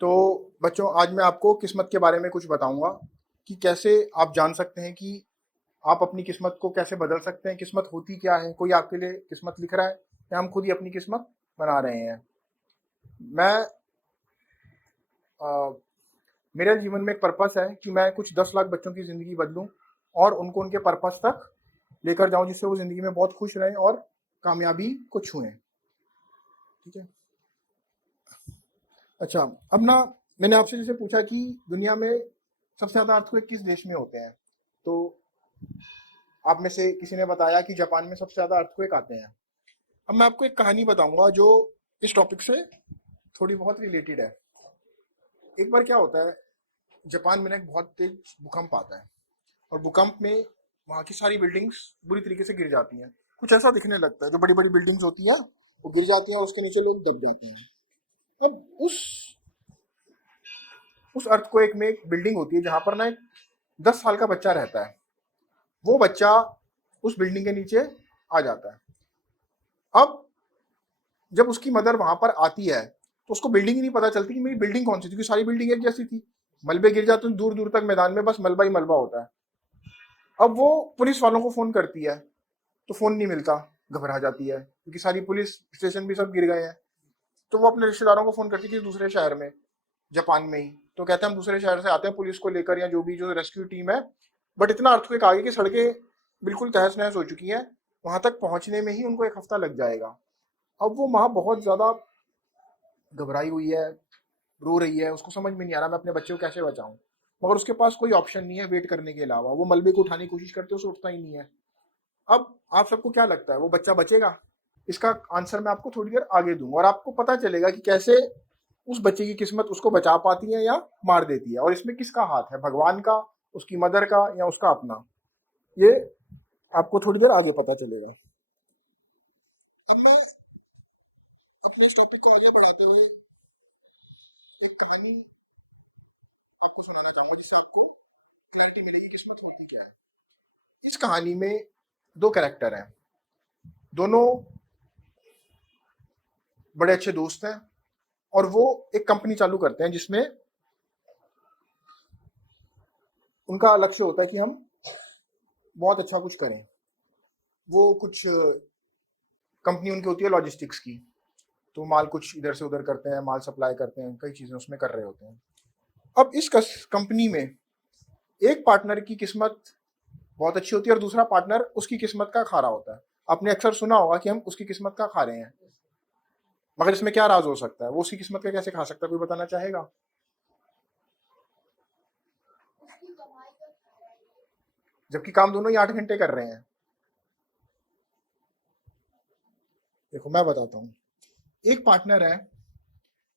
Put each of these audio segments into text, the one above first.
तो बच्चों, आज मैं आपको किस्मत के बारे में कुछ बताऊंगा कि कैसे आप जान सकते हैं कि आप अपनी किस्मत को कैसे बदल सकते हैं। किस्मत होती क्या है? कोई आपके लिए किस्मत लिख रहा है या हम खुद ही अपनी किस्मत बना रहे हैं? मैं अ, मेरे जीवन में एक पर्पस है कि मैं कुछ 10 लाख बच्चों की ज़िंदगी बदलूं और उनको उनके पर्पस तक लेकर जाऊं, जिससे वो ज़िंदगी में बहुत खुश रहें और कामयाबी को छुएं। ठीक है। अच्छा, अब ना, मैंने आपसे जैसे पूछा कि दुनिया में सबसे ज़्यादा अर्थक्वेक किस देश में होते हैं, तो आप में से किसी ने बताया कि जापान में सबसे ज़्यादा अर्थक्वेक आते हैं। अब मैं आपको एक कहानी बताऊंगा जो इस टॉपिक से थोड़ी बहुत रिलेटेड है। एक बार क्या होता है, जापान में ना एक बहुत तेज भूकंप आता है और भूकंप में वहाँ की सारी बिल्डिंग्स बुरी तरीके से गिर जाती हैं। कुछ ऐसा दिखने लगता है, जो बड़ी बड़ी बिल्डिंग्स होती हैं वो गिर जाती हैं और उसके नीचे लोग दब जाते हैं। अब उस अर्थक्वेक में एक बिल्डिंग होती है जहाँ पर ना एक 10 साल का बच्चा रहता है। वो बच्चा उस बिल्डिंग के नीचे आ जाता है। अब जब उसकी मदर वहां पर आती है तो उसको बिल्डिंग ही नहीं पता चलती कि मेरी बिल्डिंग कौन सी थी, क्योंकि सारी बिल्डिंग एक जैसी थी। मलबे गिर जाते हैं दूर दूर तक, मैदान में बस मलबा ही मलबा होता है। अब वो पुलिस वालों को फोन करती है तो फोन नहीं मिलता, घबरा जाती है क्योंकि सारी पुलिस स्टेशन भी सब गिर गए हैं। तो वो अपने रिश्तेदारों को फोन करती है किसी दूसरे शहर में, जापान में ही। तो कहते हैं हम दूसरे शहर से आते हैं पुलिस को लेकर, या जो भी जो रेस्क्यू टीम है। बट इतना अर्थक्वेक आ गया कि सड़कें बिल्कुल तहस नहस हो चुकी हैं। वहां तक पहुंचने में ही उनको 1 हफ्ता लग जाएगा। अब वो माँ बहुत ज्यादा घबराई हुई है, रो रही है, उसको समझ में नहीं आ रहा मैं अपने बच्चे को कैसे बचाऊं। मगर उसके पास कोई ऑप्शन नहीं है वेट करने के अलावा। वो मलबे को उठाने की कोशिश करते हो, उसे उठता ही नहीं है। अब आप सबको क्या लगता है, वो बच्चा बचेगा? इसका आंसर मैं आपको थोड़ी देर आगे दूंगा और आपको पता चलेगा कि कैसे उस बच्चे की किस्मत उसको बचा पाती है या मार देती है, और इसमें किसका हाथ है, भगवान का, उसकी मदर का, या उसका अपना। ये आपको थोड़ी देर आगे पता चलेगा। अब मैं अपने इस टॉपिक को आगे बढ़ाते हुए एक कहानी आपको सुनाना चाहूंगा, जिससे आपको क्लैरिटी मिलेगी किस्मत होती क्या है। इस कहानी में दो कैरेक्टर हैं, दोनों बड़े अच्छे दोस्त हैं और वो एक कंपनी चालू करते हैं जिसमें उनका लक्ष्य होता है कि हम बहुत अच्छा कुछ करें। वो कुछ कंपनी उनकी होती है लॉजिस्टिक्स की, तो माल कुछ इधर से उधर करते हैं, माल सप्लाई करते हैं, कई चीजें उसमें कर रहे होते हैं। अब इस कंपनी में एक पार्टनर की किस्मत बहुत अच्छी होती है और दूसरा पार्टनर उसकी किस्मत का खा रहा होता है। आपने अक्सर सुना होगा कि हम उसकी किस्मत का खा रहे हैं, मगर इसमें क्या राज हो सकता है, वो उसकी किस्मत का कैसे खा सकता है, कोई बताना चाहेगा? जबकि काम दोनों ही 8 घंटे कर रहे हैं। देखो मैं बताता हूँ। एक पार्टनर है,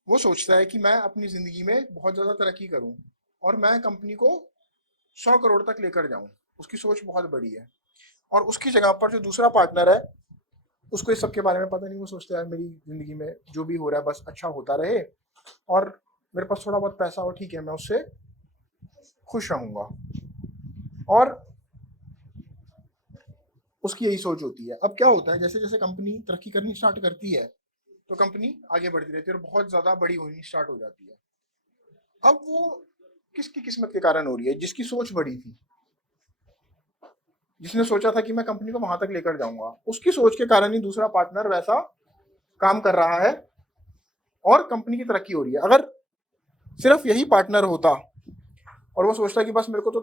वो सोचता है कि मैं अपनी जिंदगी में बहुत ज्यादा तरक्की करूं और मैं कंपनी को 100 करोड़ तक लेकर जाऊं। उसकी सोच बहुत बड़ी है। और उसकी जगह पर जो दूसरा पार्टनर है, उसको इस सब के बारे में पता नहीं। वो सोचता है मेरी जिंदगी में जो भी हो रहा है बस अच्छा होता रहे और मेरे पास थोड़ा बहुत पैसा हो, ठीक है, मैं उससे खुश रहूंगा। और उसकी यही सोच होती है। अब क्या होता है, जैसे जैसे कंपनी तरक्की करनी स्टार्ट करती है तो कंपनी आगे बढ़ती रहती है और बहुत ज्यादा बड़ी होनी स्टार्ट हो जाती है। अब वो किसकी किस्मत के कारण हो रही है? जिसकी सोच बड़ी थी, जिसने सोचा था कि मैं कंपनी को वहां तक लेकर जाऊंगा, उसकी सोच के कारण ही दूसरा पार्टनर वैसा काम कर रहा है और कंपनी की तरक्की हो रही है। अगर सिर्फ यही पार्टनर होता और वो सोचता कि बस मेरे को तो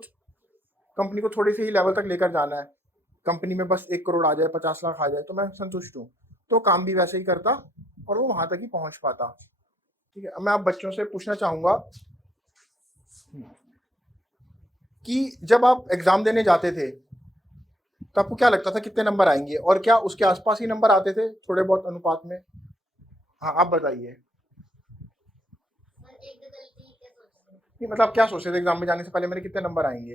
कंपनी को थोड़ी सी ही लेवल तक लेकर जाना है, कंपनी में बस 1 करोड़ आ जाए, 50 लाख आ जाए तो मैं संतुष्ट हूँ, तो काम भी वैसे ही करता और वो वहां तक ही पहुंच पाता। ठीक है। अब मैं आप बच्चों से पूछना चाहूंगा कि जब आप एग्जाम देने जाते थे तो आपको क्या लगता था कितने नंबर आएंगे, और क्या उसके आसपास ही नंबर आते थे थोड़े बहुत अनुपात में? हाँ, आप बताइए। नहीं, मतलब आप क्या सोचते थे एग्जाम में जाने से पहले मेरे कितने नंबर आएंगे?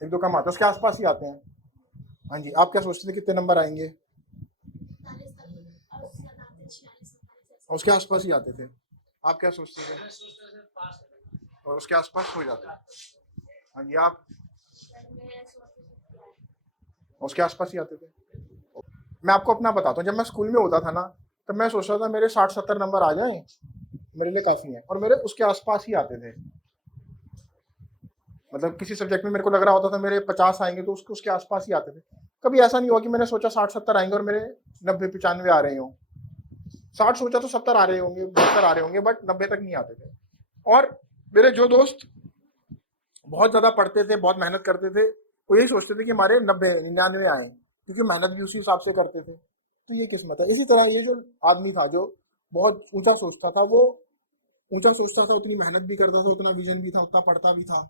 एक दो कम आते, उसके आसपास ही आते हैं। हाँ जी, आप क्या सोचते थे कितने नंबर आएंगे? उसके आसपास ही आते थे। आप क्या सोचते थे? और उसके आसपास हो जाते हैं। हाँ जी, आप? उसके आसपास ही आते थे। मैं आपको अपना बताता हूँ, जब मैं स्कूल में होता था ना, तब मैं सोचता था मेरे 60-70 नंबर आ जाएं, मेरे लिए काफ़ी है, और मेरे उसके आसपास ही आते थे। मतलब किसी सब्जेक्ट में मेरे को लग रहा होता था मेरे 50 आएंगे, तो उसके आसपास ही आते थे। कभी ऐसा नहीं हुआ कि मैंने सोचा 60-70 आएंगे और मेरे 90-95 आ रहे हों। 60 सोचा तो 70 आ रहे होंगे, 72 आ रहे होंगे, बट 90 तक नहीं आते थे। और मेरे जो दोस्त बहुत ज़्यादा पढ़ते थे, बहुत मेहनत करते थे, वो यही सोचते थे कि हमारे 90-99 आए, क्योंकि मेहनत भी उसी हिसाब से करते थे। तो ये किस्मत है। इसी तरह ये जो आदमी था जो बहुत ऊंचा सोचता था, वो ऊंचा सोचता था, उतनी मेहनत भी करता था, उतना विजन भी था, उतना पढ़ता भी था,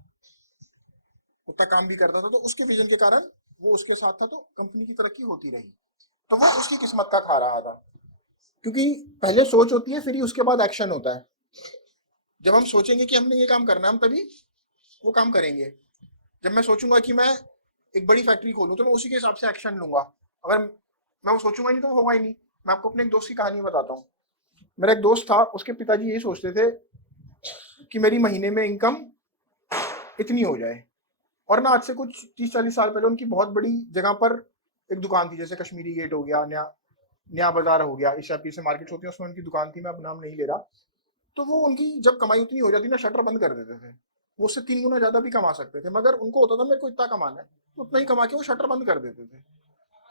उतना काम भी करता था, तो उसके विजन के कारण वो उसके साथ था, तो कंपनी की तरक्की होती रही। तो वो उसकी किस्मत का खा रहा था, क्योंकि पहले सोच होती है, फिर ही उसके बाद एक्शन होता है। जब हम सोचेंगे कि हमने ये काम करना है, हम तभी वो काम करेंगे। जब मैं सोचूंगा कि मैं एक बड़ी फैक्ट्री खोलूं, तो मैं उसी के हिसाब से एक्शन लूंगा। अगर मैं वो सोचूंगा नहीं, तो वो होगा ही नहीं। मैं आपको अपने एक दोस्त की कहानी बताता हूँ। मेरा एक दोस्त था, उसके पिताजी यही सोचते थे कि मेरी महीने में इनकम इतनी हो जाए। और ना आज से कुछ 30-40 साल पहले उनकी बहुत बड़ी जगह पर एक दुकान थी, जैसे कश्मीरी गेट हो गया, नया नया बाजार हो गया, इस टाइप से मार्केट होती है, उसमें उनकी दुकान थी, मैं अब नाम नहीं ले रहा। तो वो उनकी जब कमाई उतनी हो जाती ना, शटर बंद कर देते थे। वो उससे 3 गुना ज्यादा भी कमा सकते थे, मगर उनको होता था मेरे को इतना कमाना है, तो उतना ही कमा के वो शटर बंद कर देते थे।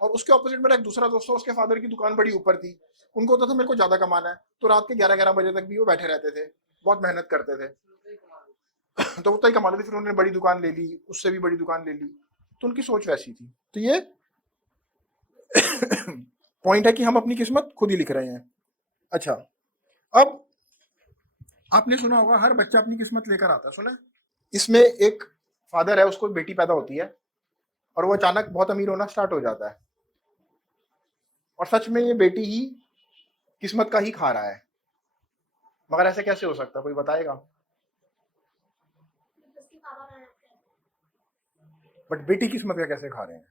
और उसके ऑपोजिट मेरा एक दूसरा दोस्त था, उसके फादर की दुकान बड़ी ऊपर थी। उनको होता था मेरे को ज्यादा कमाना है, तो रात के 11-11 बजे तक भी वो बैठे रहते थे, बहुत मेहनत करते थे। तो उतना ही कमा लेते, फिर उन्होंने बड़ी दुकान ले ली, उससे भी बड़ी दुकान ले ली। तो उनकी सोच वैसी थी। तो ये पॉइंट है कि हम अपनी किस्मत खुद ही लिख रहे हैं। अच्छा, अब आपने सुना होगा हर बच्चा अपनी किस्मत लेकर आता है, सुना है? इसमें एक फादर है, उसको एक बेटी पैदा होती है, और वो अचानक बहुत अमीर होना स्टार्ट हो जाता है, और सच में ये बेटी ही किस्मत का ही खा रहा है। मगर ऐसे कैसे हो सकता है, कोई बताएगा? बट बेटी किस्मत का कैसे खा रहे हैं?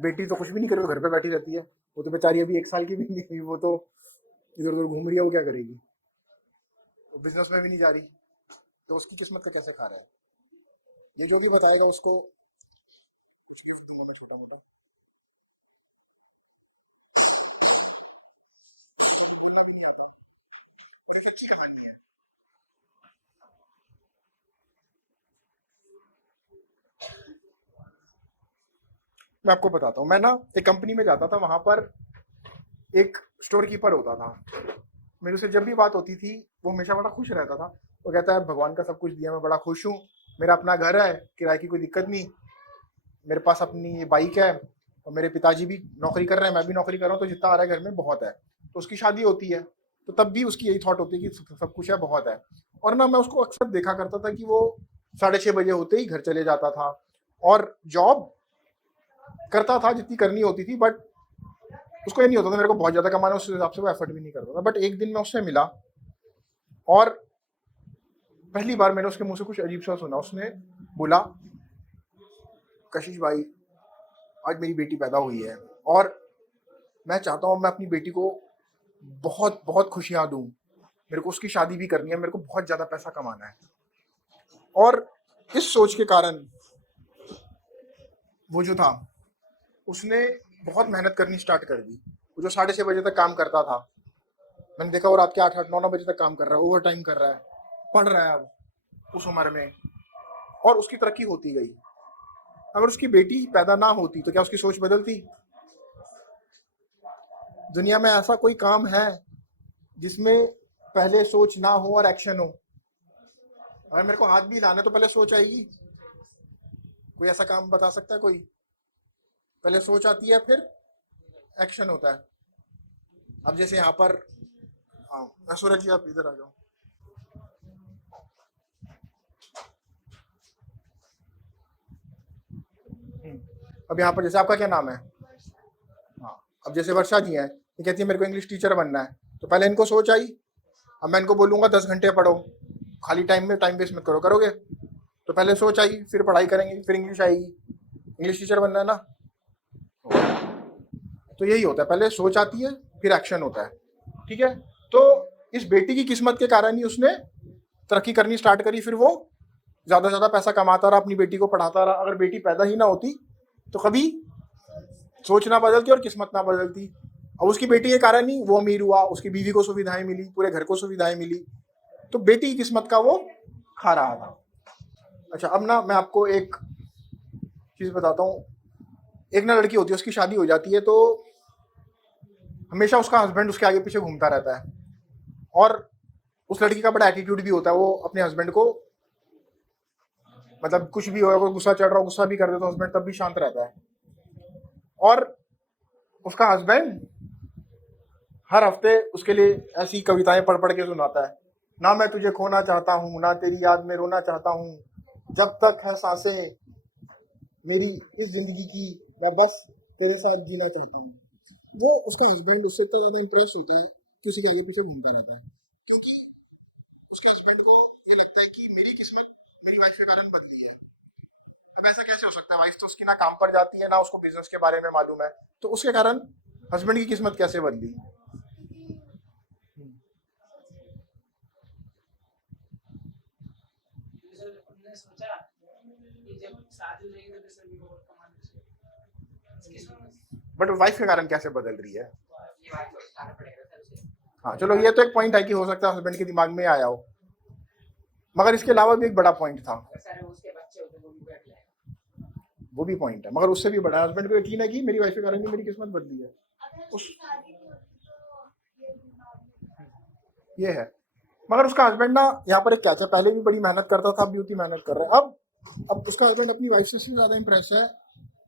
बेटी तो कुछ भी नहीं करे, वो घर पे बैठी रहती है। वो तो बेचारी अभी 1 साल की भी नहीं हुई, वो तो इधर उधर घूम रही है, वो क्या करेगी? वो बिजनेस में भी नहीं जा रही, तो उसकी किस्मत का कैसे खा रहा है? ये जो भी बताएगा उसको कुछ गिफ्ट दूंगा मैं, छोटा मोटा। एक अच्छी कहानी है। मैं आपको बताता हूँ। मैं ना एक कंपनी में जाता था, वहां पर एक स्टोर कीपर होता था। मेरे से जब भी बात होती थी, वो हमेशा बड़ा खुश रहता था। वो कहता है भगवान का सब कुछ दिया, मैं बड़ा खुश हूँ, मेरा अपना घर है, किराए की कोई दिक्कत नहीं, मेरे पास अपनी बाइक है, और मेरे पिताजी भी नौकरी कर रहे हैं, मैं भी नौकरी कर रहा हूँ, तो जितना आ रहा है घर में बहुत है। तो उसकी शादी होती है, तो तब भी उसकी यही थॉट होती है कि सब कुछ है, बहुत है। और ना मैं उसको अक्सर देखा करता था कि वो 6:30 बजे होते ही घर चले जाता था, और जॉब करता था जितनी करनी होती थी, बट उसको ये नहीं होता था मेरे को बहुत ज्यादा कमाना है, उस हिसाब से वो एफर्ट भी नहीं करता था। बट एक दिन मैं उससे मिला, और पहली बार मैंने उसके मुंह से कुछ अजीब सा सुना। उसने बोला, कशिश भाई, आज मेरी बेटी पैदा हुई है, और मैं चाहता हूँ मैं अपनी बेटी को बहुत बहुत खुशियां दूं, मेरे को उसकी शादी भी करनी है, मेरे को बहुत ज्यादा पैसा कमाना है। और इस सोच के कारण वो जो था, उसने बहुत मेहनत करनी स्टार्ट कर दी। वो जो 6:30 बजे तक काम करता था, मैंने देखा वो रात के 8-8 9-9 बजे तक काम कर रहा है, ओवर टाइम कर रहा है, पढ़ रहा है अब उस उम्र में, और उसकी तरक्की होती गई। अगर उसकी बेटी पैदा ना होती, तो क्या उसकी सोच बदलती? दुनिया में ऐसा कोई काम है जिसमें पहले सोच ना हो और एक्शन हो? अगर मेरे को हाथ भी हिलाना है, तो पहले सोच आएगी? कोई ऐसा काम बता सकता है कोई? पहले सोच आती है, फिर एक्शन होता है। अब जैसे यहाँ पर, हाँ सूरज जी, आप इधर आ जाओ। अब यहाँ पर जैसे आपका क्या नाम है? हाँ। अब जैसे वर्षा जी हैं, ये कहती है मेरे को इंग्लिश टीचर बनना है, तो पहले इनको सोच आई। अब मैं इनको बोलूंगा 10 घंटे पढ़ो, खाली टाइम में टाइम वेस्ट मत करो, करोगे? तो पहले सोच आई, फिर पढ़ाई करेंगे, फिर इंग्लिश आएगी, इंग्लिश टीचर बनना है ना। तो यही होता है, पहले सोच आती है, फिर एक्शन होता है। ठीक है। तो इस बेटी की किस्मत के कारण ही उसने तरक्की करनी स्टार्ट करी, फिर वो ज्यादा से ज्यादा पैसा कमाता रहा, अपनी बेटी को पढ़ाता रहा। अगर बेटी पैदा ही ना होती, तो कभी सोच ना बदलती और किस्मत ना बदलती। अब उसकी बेटी के कारण ही वो अमीर हुआ, उसकी बीवी को सुविधाएं मिली, पूरे घर को सुविधाएं मिली, तो बेटी की किस्मत का वो खा रहा था। अच्छा, अब ना मैं आपको एक चीज बताता हूँ। एक ना लड़की होती है, उसकी शादी हो जाती है, तो हमेशा उसका हस्बैंड उसके आगे पीछे घूमता रहता है, और उस लड़की का बड़ा एटीट्यूड भी होता है। वो अपने हस्बैंड को, मतलब कुछ भी हो, कोई गुस्सा चढ़ रहा हो, गुस्सा भी कर दे तो हस्बैंड तब भी शांत रहता है। और उसका हस्बैंड हर हफ्ते उसके लिए ऐसी कविताएं पढ़ पढ़ के सुनाता है। ना मैं तुझे खोना चाहता हूँ, ना तेरी याद में रोना चाहता हूँ, जब तक है सांसें मेरी इस जिंदगी की, मैं बस तेरे साथ जीना चाहता हूँ। वो उसका हस्बैंड उससे इतना ज्यादा इंप्रेस होता है कि उसी के आगे पीछे घूमता रहता है, क्योंकि उसके हस्बैंड को ये लगता है कि मेरी किस्मत मेरी वाइफ के कारण बदली है। अब ऐसा कैसे हो सकता है? वाइफ तो उसकी ना काम पर जाती है, ना उसको बिजनेस के बारे में मालूम है, तो उसके कारण हस्बैंड की किस्मत कैसे बदली? बट वाइफ के कारण कैसे बदल रही है? हाँ चलो, ये तो एक पॉइंट है कि हो सकता है हस्बैंड के दिमाग में आया हो, मगर इसके अलावा भी एक बड़ा पॉइंट था। वो भी पॉइंट है, मगर उससे भी बड़ा, हस्बैंड को यकीन है कि मेरी वाइफ के कारण ही मेरी किस्मत बदली है। उस ये है, मगर उसका हस्बैंड ना यहाँ पर एक क्या था, पहले भी बड़ी मेहनत करता था, अब भी उतनी मेहनत कर रहा है। अब उसका हस्बैंड अपनी वाइफ से ज्यादा इंप्रेस है,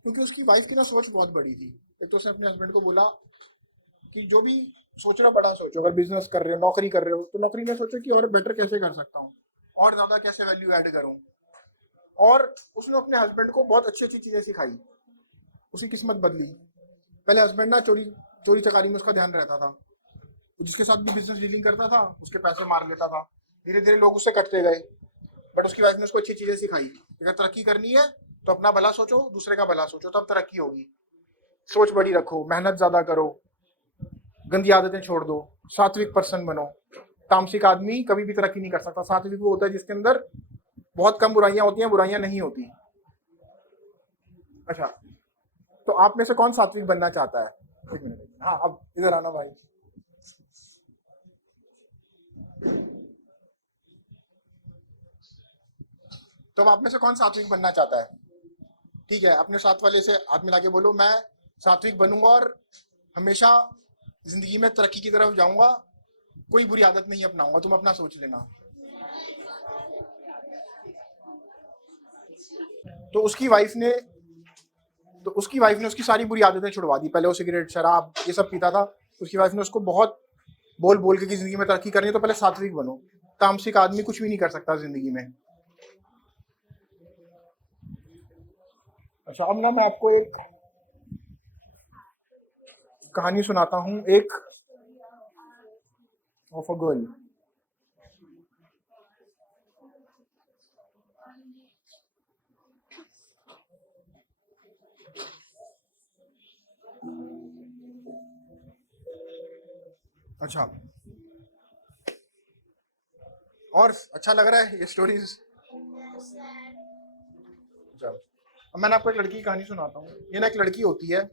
क्योंकि उसकी वाइफ की ना सोच बहुत बड़ी थी। एक तो उसने अपने हस्बैंड को बोला कि जो भी सोचना बड़ा सोचो, अगर बिजनेस कर रहे हो, नौकरी कर रहे हो, तो नौकरी में सोचो कि और बेटर कैसे कर सकता हूँ, और ज्यादा कैसे वैल्यू ऐड करूँ। और उसने अपने हस्बैंड को बहुत अच्छी अच्छी चीजें सिखाई, उसकी किस्मत बदली। पहले हस्बैंड ना चोरी चोरी चकारी में उसका ध्यान रहता था, जिसके साथ भी बिजनेस डीलिंग करता था उसके पैसे मार लेता था। धीरे धीरे लोग उससे कटते गए, बट उसकी वाइफ ने उसको अच्छी चीजें सिखाई। अगर तरक्की करनी है तो अपना भला सोचो, दूसरे का भला सोचो, तब तरक्की होगी। सोच बड़ी रखो, मेहनत ज्यादा करो, गंदी आदतें छोड़ दो, सात्विक पर्सन बनो। तामसिक आदमी कभी भी तरक्की नहीं कर सकता। सात्विक वो होता है जिसके अंदर बहुत कम बुराइयां होती हैं, बुराइयां नहीं होती। अच्छा, तो आप में से कौन सात्विक बनना चाहता है? एक मिनट, हाँ अब इधर आना भाई। तो अब आप में से कौन सात्विक बनना चाहता है? ठीक है, अपने साथ वाले से हाथ मिला के बोलो, मैं सात्विक बनूंगा और हमेशा जिंदगी में तरक्की की तरफ जाऊंगा, कोई बुरी आदत नहीं अपनाऊंगा। तुम अपना सोच लेना। तो उसकी वाइफ ने उसकी सारी बुरी आदतें छुड़वा दी। पहले वो सिगरेट शराब ये सब पीता था, उसकी वाइफ ने उसको बहुत बोल बोल के कि जिंदगी में तरक्की करनी है तो पहले सात्विक बनो। तामसिक आदमी कुछ भी नहीं कर सकता जिंदगी में। अच्छा, अब ना मैं आपको एक कहानी सुनाता हूँ, एक ऑफ अ गर्ल। अच्छा, और अच्छा लग रहा है ये स्टोरीज? अच्छा, अब मैंने आपको एक लड़की की कहानी सुनाता हूँ। ये ना एक लड़की होती है,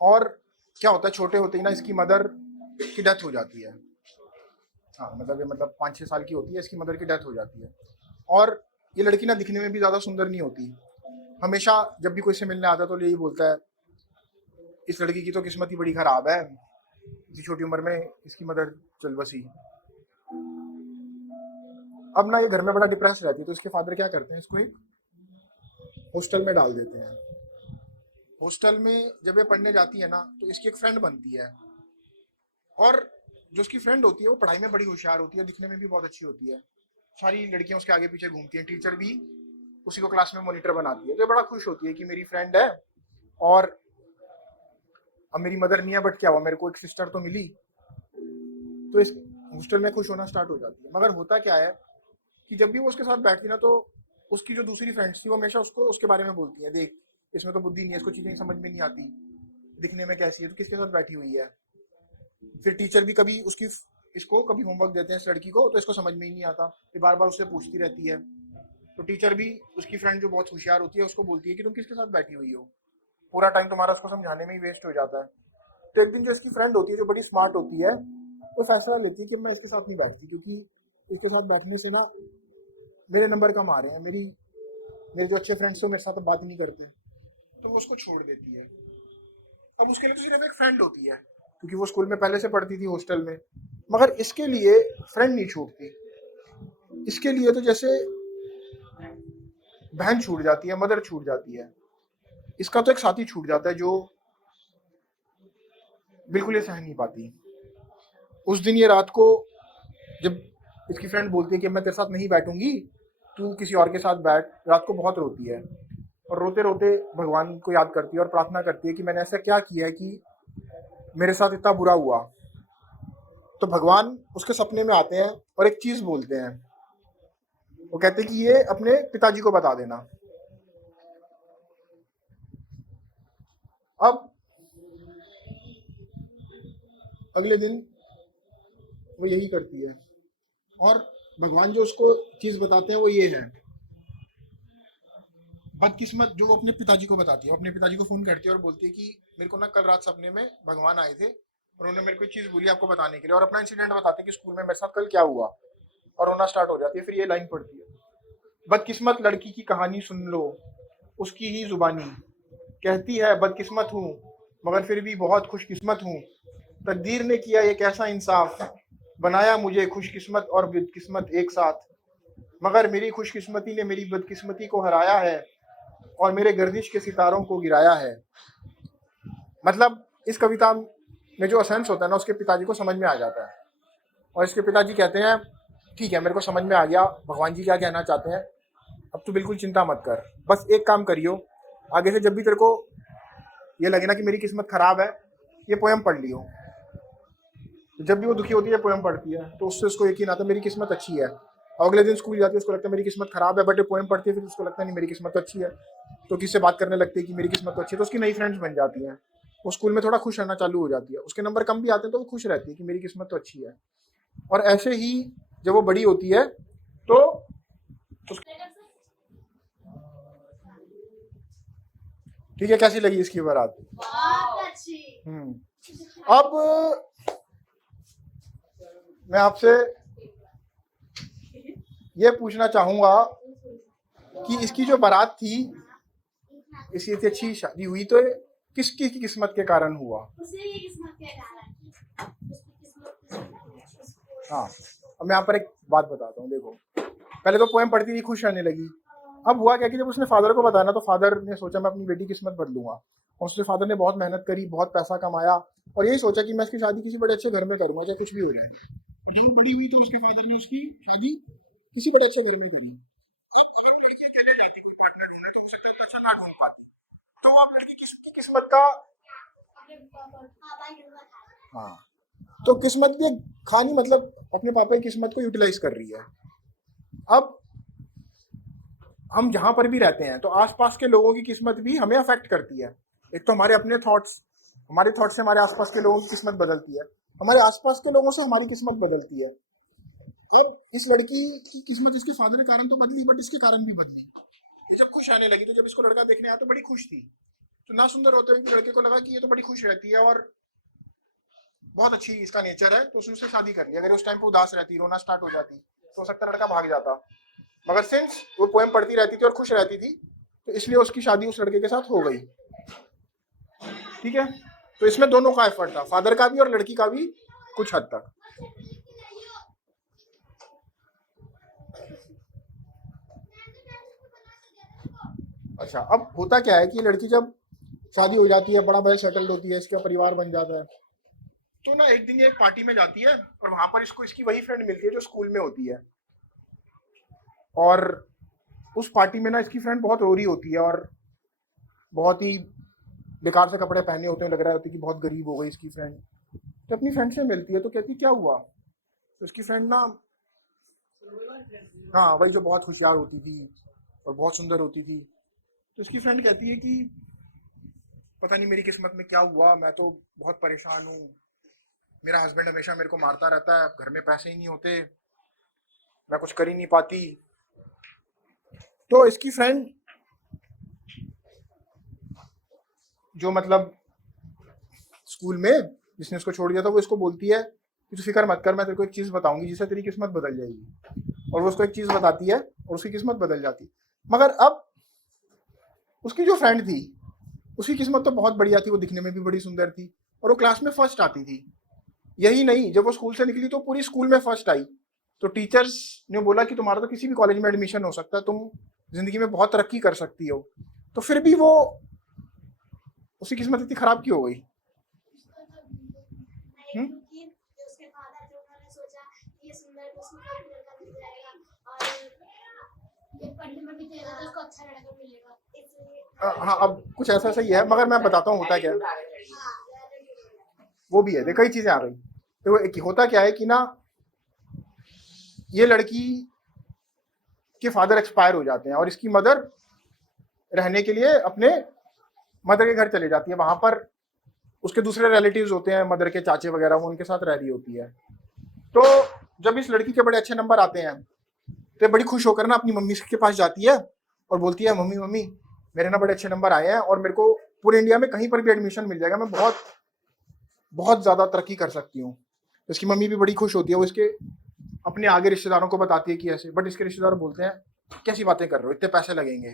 और क्या होता है, छोटे होते ही ना इसकी मदर की डेथ हो जाती है। हाँ मतलब ये मतलब 5-6 साल की होती है, इसकी मदर की डेथ हो जाती है। और ये लड़की ना दिखने में भी ज्यादा सुंदर नहीं होती। हमेशा जब भी कोई से मिलने आता है तो यही बोलता है, इस लड़की की तो किस्मत ही बड़ी खराब है, इतनी छोटी उम्र में इसकी मदर चल बसी। अब ना ये घर में बड़ा डिप्रेस रहती है, तो इसके फादर क्या करते हैं, इसको एक हॉस्टल में डाल देते हैं। हॉस्टल में जब ये पढ़ने जाती है ना, तो इसकी एक फ्रेंड बनती है। और जो उसकी फ्रेंड होती है वो पढ़ाई में बड़ी होशियार होती है, दिखने में भी बहुत अच्छी होती है। सारी लड़कियां उसके आगे पीछे घूमती हैं, टीचर भी उसी को क्लास में मॉनिटर बनाती है। तो ये बड़ा खुश होती है कि मेरी फ्रेंड है, और अब मेरी मदर नहीं है, बट क्या हुआ, मेरे को एक सिस्टर तो मिली। तो इस हॉस्टल में खुश होना स्टार्ट हो जाती है। मगर होता क्या है कि जब भी वो उसके साथ बैठती ना, तो उसकी जो दूसरी फ्रेंड्स थी वो हमेशा उसको उसके बारे में बोलती है, देख इसमें तो बुद्धि नहीं है, इसको चीजें समझ में नहीं आती, दिखने में कैसी है, तो किसके साथ बैठी हुई है। फिर टीचर भी कभी उसकी इसको कभी होमवर्क देते हैं इस लड़की को, तो इसको समझ में ही नहीं आता, ये बार बार उससे पूछती रहती है। तो टीचर भी उसकी फ्रेंड जो बहुत होशियार होती है उसको बोलती है कि तुम किसके साथ बैठी हुई हो। पूरा टाइम तुम्हारा उसको समझाने में ही वेस्ट हो जाता है। तो एक दिन जो इसकी फ्रेंड होती है, जो बड़ी स्मार्ट होती है, वो फैसला लेती है कि मैं इसके साथ नहीं बैठती, क्योंकि इसके साथ बैठने से ना मेरे नंबर कम आ रहे हैं, मेरे जो अच्छे फ्रेंड्स थे मेरे साथ बात नहीं करते, तो वो उसको छोड़ देती है। अब उसके लिए तो सिर्फ एक फ्रेंड होती है, क्योंकि वो स्कूल में पहले से पढ़ती थी हॉस्टल में, मगर इसके लिए फ्रेंड नहीं छूटती। इसके लिए तो जैसे बहन छूट जाती है, मदर छूट जाती है। इसका तो एक साथी छूट जाता है जो बिल्कुल ये सह नहीं पाती। उस दिन ये रात को जब इसकी फ्रेंड बोलती है कि मैं तेरे साथ नहीं बैठूंगी, तू किसी और के साथ बैठ, रात को बहुत रोती है और रोते रोते भगवान को याद करती है और प्रार्थना करती है कि मैंने ऐसा क्या किया है कि मेरे साथ इतना बुरा हुआ। तो भगवान उसके सपने में आते हैं और एक चीज बोलते हैं, वो कहते हैं कि ये अपने पिताजी को बता देना। अब अगले दिन वो यही करती है और भगवान जो उसको चीज बताते हैं वो ये है, बदकिस्मत जो वो अपने पिताजी को बताती है, अपने पिताजी को फोन करती है और बोलती है कि मेरे को ना कल रात सपने में भगवान आए थे और उन्होंने मेरे को एक चीज बोली आपको बताने के लिए, और अपना इंसिडेंट बताते हैं कि स्कूल में मेरे साथ कल क्या हुआ, और रोना स्टार्ट हो जाती है। फिर ये लाइन पढ़ती है, बदकिस्मत लड़की की कहानी सुन लो, उसकी ही जुबानी, कहती है बदकिस्मत हूँ मगर फिर भी बहुत खुशकिस्मत हूँ, तकदीर ने किया एक ऐसा इंसाफ, बनाया मुझे खुशकिस्मत और बदकिस्मत एक साथ, मगर मेरी खुशकिस्मती ने मेरी बदकिस्मती को हराया है और मेरे गर्दिश के सितारों को गिराया है। मतलब इस कविता में जो असेंस होता है ना, उसके पिताजी को समझ में आ जाता है और इसके पिताजी कहते हैं ठीक है मेरे को समझ में आ गया भगवान जी क्या कहना चाहते हैं, अब तू बिल्कुल चिंता मत कर, बस एक काम करियो, आगे से जब भी तेरे को ये लगे ना कि मेरी किस्मत खराब है, ये पोयम पढ़ लियो। जब भी वो दुखी होती है पोयम पढ़ती है तो उससे उसको यकीन आता है मेरी किस्मत अच्छी है। और अगले दिन स्कूल जाती है, उसको लगता है मेरी किस्मत खराब है, बट ये पोयम पढ़ती है फिर उसको लगता है नहीं मेरी किस्मत तो अच्छी है, तो किससे बात करने लगती है कि मेरी किस्मत तो अच्छी है, तो उसकी नई फ्रेंड्स बन जाती हैं। वो स्कूल में थोड़ा खुश रहना चालू हो जाती है, उसके नंबर कम भी आते हैं तो वो खुश रहती है कि मेरी किस्मत तो अच्छी है। और ऐसे ही जब वो बड़ी होती है तो ठीक है, कैसी लगी इसकी बारात? बहुत अच्छी। अब मैं आपसे ये पूछना चाहूंगा कि इसकी जो बारात थी, इसकी इतनी अच्छी शादी हुई तो किसकी किस्मत के कारण हुआ? हाँ, अब मैं यहाँ पर एक बात बताता हूँ। देखो, पहले तो पोएम पढ़ती थी, खुश रहने लगी। अब हुआ क्या कि जब उसने फादर को बताया ना, तो फादर ने सोचा मैं अपनी बेटी की किस्मत बदलूंगा, और उसके फादर ने बहुत मेहनत करी, बहुत पैसा कमाया और यही सोचा कि मैं इसकी शादी किसी बड़े अच्छे घर में करूंगा, चाहे कुछ भी हो जाए। जब बड़ी हुई तो उसके फादर ने उसकी शादी किसी बड़े अच्छे घर में करी। अब अगर वो लड़की अकेले जाती कोई पार्टनर ढूंढने तो उसे तो इतना अच्छा ना ढूंढ पाती, तो वो अब लड़की किसकी किस्मत का, हाँ, तो किस्मत भी खानी, मतलब अपने पापा की किस्मत को यूटिलाइज कर रही है। अब हम जहां पर भी रहते हैं तो आसपास के लोगों की किस्मत भी हमें अफेक्ट करती है। एक तो हमारे अपने थॉट्स, हमारे थॉट्स से हमारे आसपास के लोगों की किस्मत बदलती है, हमारे आसपास के लोगों से हमारी किस्मत बदलती है। अब इस लड़की की किस्मत इसके फादर के कारण तो बदली, बट इसके कारण भी बदली। ये जब खुश आने लगी, तो जब इसको लड़का देखने आया तो बड़ी खुश थी, तो ना सुंदर होते हुए लड़के को लगा कि ये तो बड़ी खुश रहती है और बहुत अच्छी इसका नेचर है, तो उसने उससे शादी कर ली। अगर उस टाइम पे उदास रहती, रोना स्टार्ट हो जाती, तो हो सकता लड़का भाग जाता, मगर सिंस वो पोएम पढ़ती रहती थी और खुश रहती थी, तो इसलिए उसकी शादी उस लड़के के साथ हो गई। ठीक है, तो इसमें दोनों का एफर्ट था, फादर का भी और लड़की का भी कुछ हद तक। अच्छा, अब होता क्या है कि लड़की जब शादी हो जाती है, बड़ा बड़ा सेटल्ड होती है, इसका परिवार बन जाता है, तो ना एक दिन ये एक पार्टी में जाती है और वहां पर इसको इसकी वही फ्रेंड मिलती है जो स्कूल में होती है। और उस पार्टी में ना इसकी फ्रेंड बहुत रो रही होती है और बहुत ही बेकार से कपड़े पहने होते हैं, लग रहा होता है कि बहुत गरीब हो गई इसकी फ्रेंड। तो अपनी फ्रेंड से मिलती है तो कहती क्या हुआ, तो उसकी फ्रेंड ना, हाँ वही जो बहुत होशियार होती थी और बहुत सुंदर होती थी, तो उसकी फ्रेंड कहती है कि पता नहीं मेरी किस्मत में क्या हुआ, मैं तो बहुत परेशान हूँ, मेरा हस्बैंड हमेशा मेरे को मारता रहता है, घर में पैसे ही नहीं होते, मैं कुछ कर ही नहीं पाती। तो इसकी फ्रेंड जो मतलब स्कूल में जिसने उसको छोड़ दिया था, वो इसको बोलती है कि तू फिक्र मत कर, मैं तेरे को एक चीज़ बताऊंगी जिससे तेरी किस्मत बदल जाएगी। और वो उसको एक चीज़ बताती है और उसकी किस्मत बदल जाती। मगर अब उसकी जो फ्रेंड थी, उसकी किस्मत तो बहुत बढ़िया थी, वो दिखने में भी बड़ी सुंदर थी और वो क्लास में फर्स्ट आती थी। यही नहीं, जब वो स्कूल से निकली तो पूरी स्कूल में फर्स्ट आई। तो टीचर्स ने बोला कि तुम्हारा तो किसी भी कॉलेज में एडमिशन हो सकता है, तुम जिंदगी में बहुत तरक्की कर सकती हो। तो फिर भी वो उसकी किस्मत इतनी खराब क्यों हो गई? हाँ, अब कुछ ऐसा सही है, मगर मैं बताता हूँ होता क्या है। वो भी है, देखो कई चीजें आ गई। तो एक होता क्या है कि ना, ये लड़की के फादर एक्सपायर हो जाते हैं और इसकी मदर रहने के लिए अपने मदर के घर चले जाती है। वहां पर उसके दूसरे रिलेटिव्स होते हैं, मदर के चाचे वगैरह, वो उनके साथ रह रही होती है। तो जब इस लड़की के बड़े अच्छे नंबर आते हैं तो बड़ी खुश होकर ना अपनी मम्मी के पास जाती है और बोलती है, मम्मी मम्मी मेरे ना बड़े अच्छे नंबर आए हैं और मेरे को पूरे इंडिया में कहीं पर भी एडमिशन मिल जाएगा, मैं बहुत बहुत ज्यादा तरक्की कर सकती हूँ। तो इसकी मम्मी भी बड़ी खुश होती है, वो इसके अपने आगे रिश्तेदारों को बताती है कि ऐसे। बट इसके रिश्तेदार बोलते हैं, कैसी बातें कर रहे हो, इतने पैसे लगेंगे,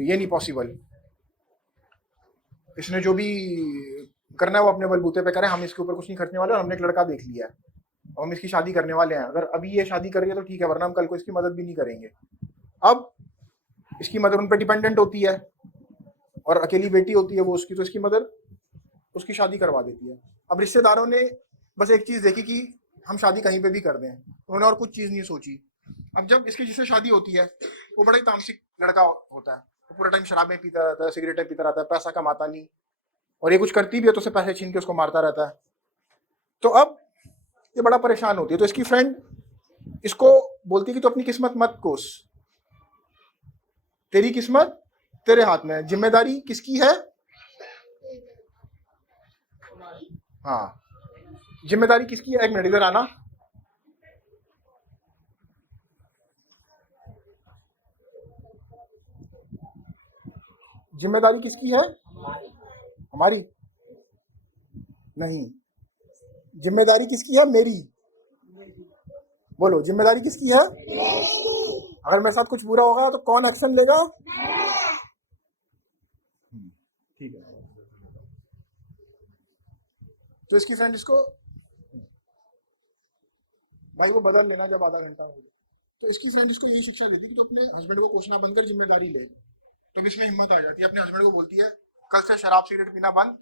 ये नहीं पॉसिबल। इसने जो भी करना है वो अपने बलबूते पे करे, हम इसके ऊपर कुछ नहीं खर्चने वाले और हमने एक लड़का देख लिया है और हम इसकी शादी करने वाले हैं। अगर अभी ये शादी कर रही है तो ठीक है, वरना हम कल को इसकी मदद भी नहीं करेंगे। अब इसकी मदर उन पर डिपेंडेंट होती है और अकेली बेटी होती है वो उसकी, तो इसकी मदर उसकी शादी करवा देती है। अब रिश्तेदारों ने बस एक चीज देखी कि हम शादी कहीं पे भी कर दें, उन्होंने और कुछ चीज नहीं सोची। अब जब इसकी जिससे शादी होती है वो बड़ा ही तामसिक लड़का होता है, वो पूरा टाइम शराबें पीता रहता है, सिगरेटें पीता रहता है, पैसा कमाता नहीं, और ये कुछ करती भी है तो उसे पैसे छीन के उसको मारता रहता है। तो अब ये बड़ा परेशान होती है। तो इसकी फ्रेंड इसको बोलती है कि तू अपनी किस्मत मत कोस, तेरी किस्मत तेरे हाथ में है, जिम्मेदारी किसकी है? हाँ, जिम्मेदारी किसकी है? एक मिनट इधर आना। जिम्मेदारी किसकी है? हमारी नहीं, जिम्मेदारी किसकी है? मेरी। बोलो, जिम्मेदारी किसकी है? अगर मेरे साथ कुछ बुरा होगा तो कौन एक्शन लेगा? ठीक है। तो इसकी फ्रेंड इसको, भाई वो बदल लेना जब आधा घंटा हो गया। तो इसकी फ्रेंड इसको यही शिक्षा देती कि तो अपने हस्बैंड को कोसना बंद कर, जिम्मेदारी ले। तब इसमें हिम्मत आ जाती है, अपने हस्बैंड को बोलती है, कल से शराब सिगरेट पीना बंद,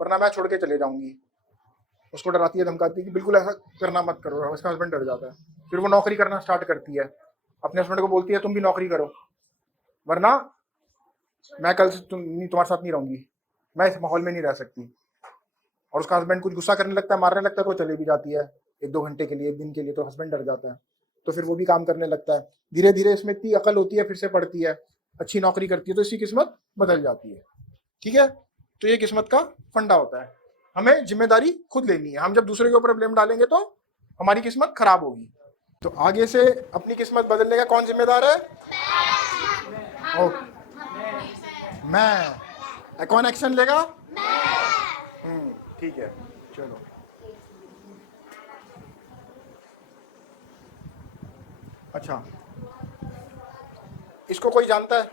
वरना मैं छोड़ के चले जाऊंगी। उसको डराती है, धमकाती है कि बिल्कुल ऐसा करना मत करो। उसका हस्बैंड डर जाता है। फिर वो नौकरी करना स्टार्ट करती है, अपने हस्बैंड को बोलती है तुम भी नौकरी करो, वरना मैं कल से तुम्हारे साथ नहीं रहूंगी, मैं इस माहौल में नहीं रह सकती। और उसका हस्बैंड कुछ गुस्सा करने लगता है, मारने लगता है, तो चले भी जाती है एक दो घंटे के लिए, एक दिन के लिए। तो हस्बैंड डर जाता है, तो फिर वो भी काम करने लगता है। धीरे धीरे इसमें इतनी अकल होती है, फिर से पढ़ती है, अच्छी नौकरी करती है, तो इसकी किस्मत बदल जाती है। ठीक है, तो ये किस्मत का फंडा होता है। हमें जिम्मेदारी खुद लेनी है। हम जब दूसरे के ऊपर ब्लेम डालेंगे तो हमारी किस्मत खराब होगी। तो आगे से अपनी किस्मत बदलने का कौन जिम्मेदार है? मैं। कौन एक्शन लेगा? ठीक है, चलो। अच्छा, इसको कोई जानता है?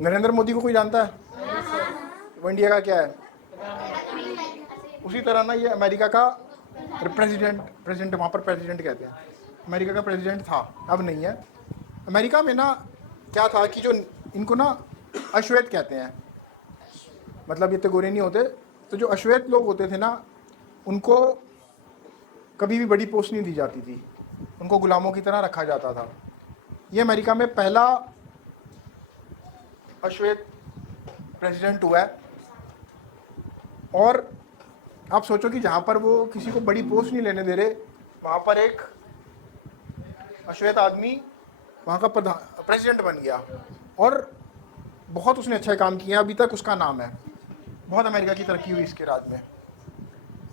नरेंद्र मोदी को कोई जानता है? वो इंडिया का क्या है? उसी तरह ना ये अमेरिका का प्रेसिडेंट वहाँ पर प्रेसिडेंट कहते हैं। अमेरिका का प्रेसिडेंट था, अब नहीं है। अमेरिका में ना क्या था कि जो इनको ना अश्वेत कहते हैं, मतलब ये तो गोरे नहीं होते। तो जो अश्वेत लोग होते थे ना, उनको कभी भी बड़ी पोस्ट नहीं दी जाती थी, उनको गुलामों की तरह रखा जाता था। ये अमेरिका में पहला अश्वेत प्रेसिडेंट हुआ है। और आप सोचो कि जहाँ पर वो किसी को बड़ी पोस्ट नहीं लेने दे रहे, वहाँ पर एक अश्वेत आदमी वहाँ का प्रेसिडेंट बन गया और बहुत उसने अच्छे काम किए, अभी तक उसका नाम है। बहुत अमेरिका की तरक्की हुई इसके राज में।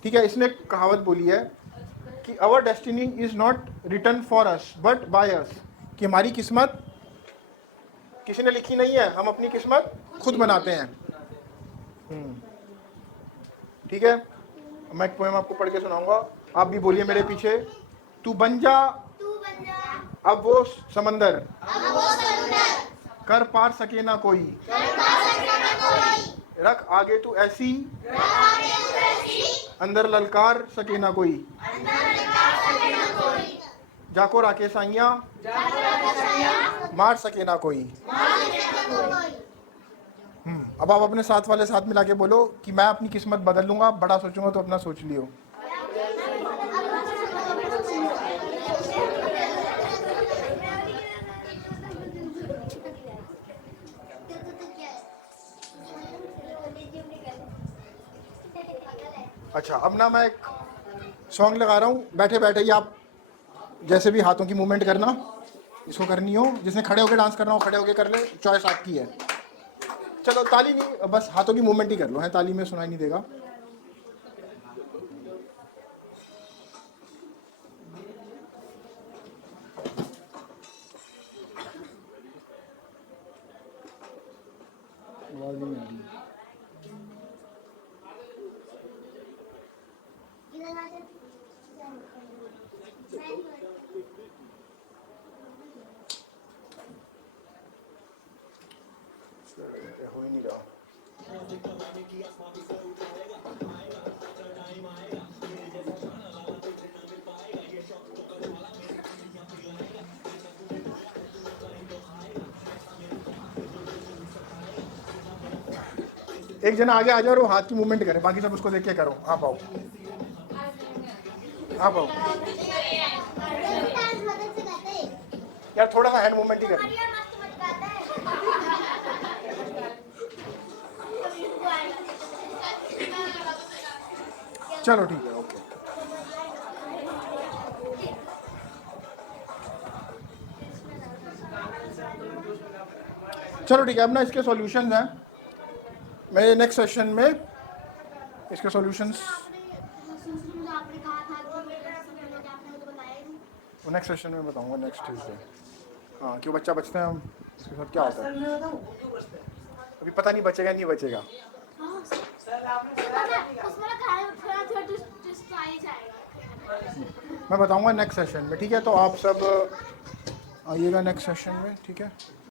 ठीक है, इसने कहावत बोली है कि our destiny is not written for us but by us, कि हमारी किस्मत किसी ने लिखी नहीं है, हम अपनी किस्मत खुद बनाते हैं। ठीक है, मैं एक पोएम आपको पढ़ के सुनाऊंगा, आप भी बोलिए मेरे पीछे। तू बन जा अब वो समंदर, कर पार सके ना कोई, रख आगे तू ऐसी, अंदर ललकार सके ना कोई, जाको राके साइया, मार सके ना कोई। अब आप अपने साथ वाले साथ मिला के बोलो कि मैं अपनी किस्मत बदल लूंगा, बड़ा सोचूंगा तो अपना सोच लियो। अच्छा, अब ना मैं एक सॉन्ग लगा रहा हूँ, बैठे बैठे ही आप जैसे भी हाथों की मूवमेंट करना, इसको करनी हो, जिसने खड़े होकर डांस करना हो खड़े होकर कर ले, चॉइस आपकी है। चलो ताली नहीं, बस हाथों की मूवमेंट ही कर लो, है ताली में सुनाई नहीं देगा। हो ही नहीं रहा। एक जना आगे आ जाओ और वो हाथ की मूवमेंट करे, बाकी सब उसको देख के करो। आप आओ, आप आओ यार, थोड़ा सा हैंड मूवमेंट ही करो। चलो ठीक है, ओके। चलो ठीक है, अब ना इसके सॉल्यूशंस हैं, मेरे नेक्स्ट सेशन में इसके सॉल्यूशंस नेक्स्ट सेशन में बताऊंगा, नेक्स्ट ट्यूसडे। हाँ, क्यों बच्चा बचते हैं हम, इसके साथ क्या होता है अभी पता नहीं, बचेगा नहीं बचेगा। मैं बताऊंगा नेक्स्ट सेशन में, ठीक है। तो आप सब आइएगा नेक्स्ट सेशन में, ठीक है।